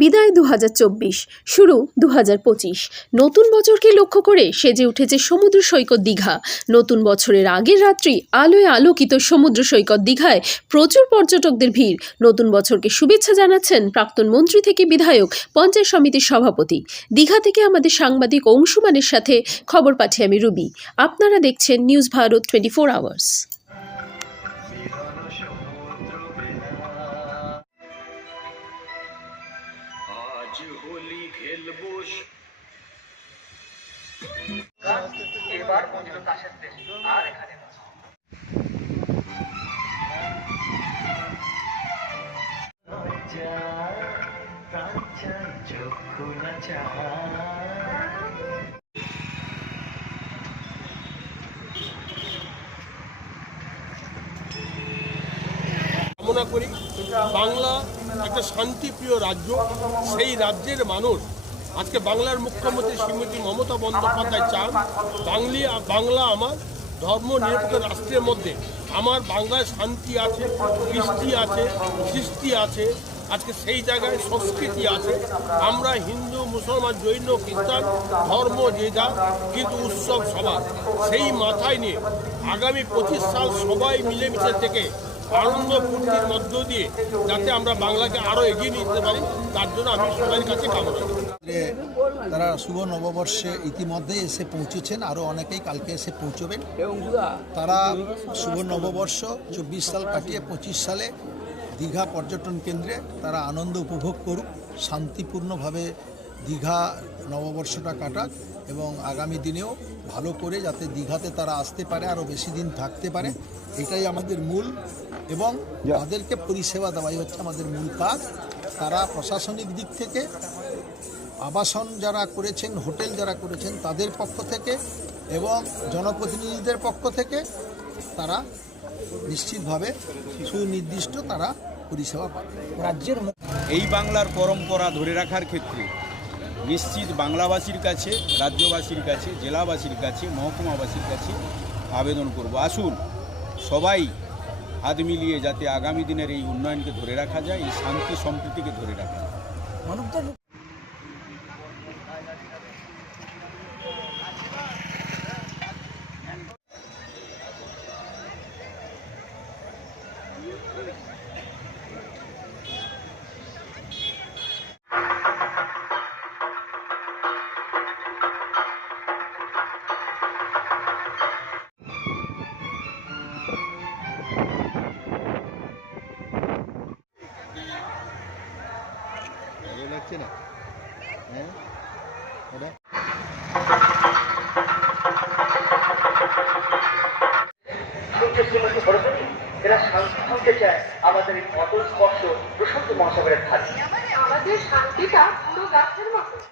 বিদায় দু হাজার চব্বিশ, শুরু দু হাজার পঁচিশ। নতুন বছরকে লক্ষ্য করে সেজে উঠেছে সমুদ্র সৈকত দীঘা। নতুন বছরের আগের রাত্রি আলোয় আলোকিত সমুদ্র সৈকত দীঘায় প্রচুর পর্যটকদের ভিড়। নতুন বছরকে শুভেচ্ছা জানাচ্ছেন প্রাক্তন মন্ত্রী থেকে বিধায়ক, পঞ্চায়েত সমিতির সভাপতি। দীঘা থেকে আমাদের সাংবাদিক অংশুমানের সাথে খবর পাঠিয়ে আমি রুবি। আপনারা দেখছেন news Bharat twenty four hours. Holi খেলব এবার পৌঁছলো তাসের দেশ আর এখানে না। কামনা করি, বাংলা একটা শান্তিপ্রিয় রাজ্য, সেই রাজ্যের মানুষ, আজকে বাংলার মুখ্যমন্ত্রী শ্রীমতী মমতা বন্দ্যোপাধ্যায় চান, বাংলি, বাংলা আমার ধর্ম নিরপেক্ষ রাষ্ট্রের মধ্যে। আমার বাংলায় শান্তি আছে, কৃষ্টি আছে, সৃষ্টি আছে, আজকে সেই জায়গায় সংস্কৃতি আছে। আমরা হিন্দু, মুসলমান, জৈন, খ্রিস্টান, ধর্ম যে যা, কিন্তু উৎসব সবার। সেই মাথায় নিয়ে আগামী পঁচিশ সাল সবাই মিলেমিশে থেকে আনন্দ মধ্য দিয়ে যাতে আমরা বাংলাকে আরও এগিয়ে নিতে পারি, তার জন্য আমি সবাই কাছে কামনা তারা শুভ নববর্ষে ইতিমধ্যে এসে পৌঁছেছেন আরও অনেকেই কালকে এসে পৌঁছবেন। তারা শুভ নববর্ষ চব্বিশ সাল কাটিয়ে পঁচিশ সালে দীঘা পর্যটন কেন্দ্রে তারা আনন্দ উপভোগ করুক, শান্তিপূর্ণভাবে দীঘা নববর্ষটা কাটাক। এবং আগামী দিনেও ভালো করে যাতে দীঘাতে তারা আসতে পারে আরও বেশি দিন থাকতে পারে এটাই আমাদের মূল এবং তাদেরকে পরিষেবা দেওয়াই হচ্ছে আমাদের মূল কাজ। তারা প্রশাসনিক দিক থেকে আবাসন যারা করেছেন হোটেল যারা করেছেন তাদের পক্ষ থেকে এবং জনপ্রতিনিধিদের পক্ষ থেকে তারা নিশ্চিতভাবে সুনির্দিষ্ট তারা পরিষেবা পাবে। রাজ্যের এই বাংলার পরম্পরা ধরে রাখার ক্ষেত্রে নিশ্চিত বাংলাবাসীর কাছে, রাজ্যবাসীর কাছে, জেলাবাসীর কাছে, মহকুমাবাসীর কাছে আবেদন করব। আসুন, সবাই হাত মিলিয়ে যাতে আগামী দিনের এই উন্নয়নকে ধরে রাখা যায়, এই শান্তি সম্প্রীতিকে ধরে রাখা যায়। সূর্য লাগছে না? এরা শান্তি ভাঙতে চায় আমাদের এই অতল স্পর্শ প্রশান্ত মহাসাগরের ধারে। আমাদের শান্তিটা পুরো গাছের মতো।